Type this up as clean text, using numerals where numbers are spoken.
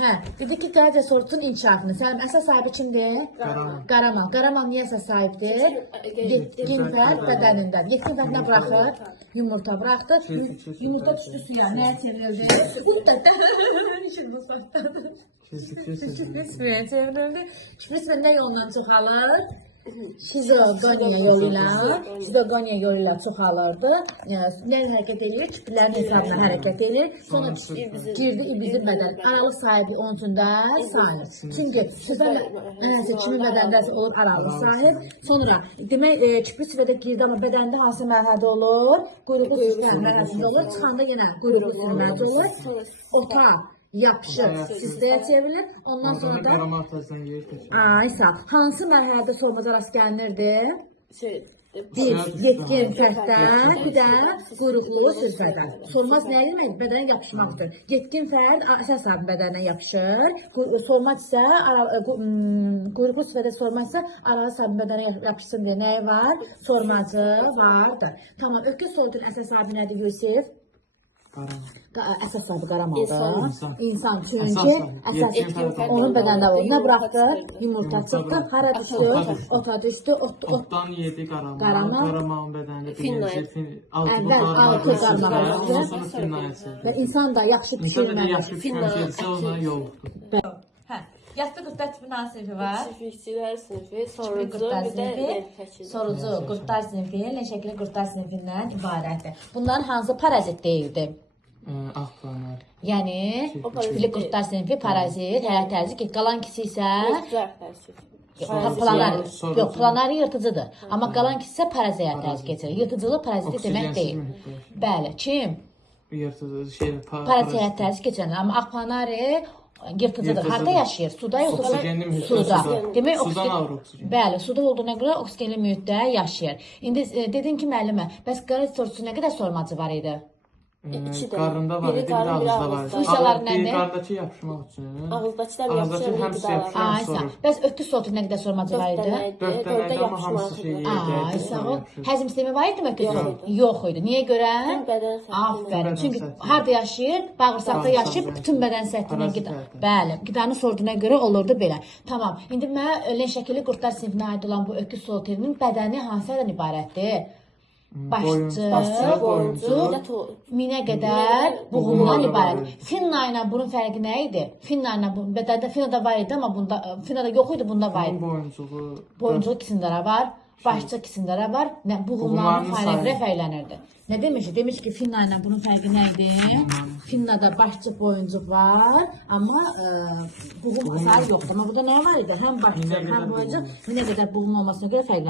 Hə, dedi ki, Qaraca sortun inkişafını. Sənin əsas sahibi kimdir? Qaramal. Qaramal niyə əsas sahibdir? Yetkin fərd bədənindən. Yetkin fərd nə buraxır? Yumurta buraxdı. Yumurta düşdü suya. Nəyə çevrildi? Suya çevrildi. Şifres nə yolla çoxalır? Şizogoniya yolu ilə çoxalırdı. Nə hərəkət edir? Küplərin hesabına hərəkət edir. Sonra girdi ibizin bədən. Aralıq sahibi onun üçün də sahib. Çünki kimin bədəndəsə olur aralıq sahib. Sonra demək küplü sifədə girdi, amma bədəndə hansı mərhələdə olur? Quyruqlu sistem mərhələsində olur. Çıxanda yenə quyruqlu sistemdə olur. Ota yapışır, sistəyə çevrilir. Ondan sonra da hansı mərhələdə sormaca rast gəlinirdi? Bir, yetkin fərddə, bir də quyruqlu sürfədə. Sormaz nə demək? Bədənə yapışmaqdır. Yetkin fərd əsas sahibi bədənə yapışır. Sormac isə, quyruqlu sürfədə sormac isə aralı sahibi bədənə yapışsın deyə nəyi var? Sormacı vardır. Tamam, öküz sortun əsas sahibi nədir Yusif? Əsas sahibi qaramaldır. İnsan. Çünki onun bədəndə olur. Nə buraxdı? Yumurta çıxdı. Hara düşdü? Ota düşdü. Otdan yedi qaramal. Qaramalın bədənində əvvəl altı qaramal düşdü. Və insan da yaxşı pişirməli. Ona yoxdur. Yastı qurtlar tipinin hansı sinfi var? Çiftlikçilər sinfi, sorucu qurtlar sinfi, leşəkli qurtlar sinfindən ibarətdir. Bunların hansı parazit deyildi? Ağplanar. Yəni, küplü qurtlar sinfi parazit, həyat tərzi ki, qalan kisi isə planari yırtıcıdır. Amma qalan kisi isə parazit həyat tərzi keçirir. Yırtıcılıq paraziti demək deyil. Bəli, kim? Parazit həyat tərzi keçirir. Amma ağplanari yırtıcıdır. Harada yaşayır? Suda yoxsa suda. Demək, bəli, suda olduğuna görə oksigenli mühitdə yaşayır. İndi dedin ki, müəllimə, bəs qaraca sortusu nə qədər sormacı var idi? Qarında var idi, bir də ağızda var idi. Funksiyaları nədir? Qarındakı yapışmaq üçün. Ağızdakılar yapışır, həmsi yapışır. Bəs ötküz sortu nə qədər sormacı var idi? 4 dənə idi, amma hamısı şey yedi. Həzm sistemi var idi mi ötküz sortu? Yox idi. Niyə görə? Aferin. Çünki harada yaşayır? Bağırsaqda yaşayıb, bütün bədən səthinə qidə. Bəli, qidanın sortuna görə olurdu belə. Tamam. İndi mən lenşəkili qurtlar sinfinə aid olan bu ötküz sortinin bədəni hansıdan ibarətdir? Başçı, boyuncu, minə qədər buğumdan ibarət. Finna ilə bunun fərqi nə idi? Finna ilə bədəndə finada var idi, amma finada yox idi, bunda var idi. Boyuncuq ikisində var, başçı ikisində var. Buğumların fərqlə fərqlənirdi. Nə demiş? Demiş ki, finna ilə bunun fərqi nə idi? Finnada başçı, boyuncuq var, amma buğum asarı yoxdur. Amma burada nə var idi? Həm başçı, həm boyuncuq minə qədər buğum olmasına görə fərqlənir.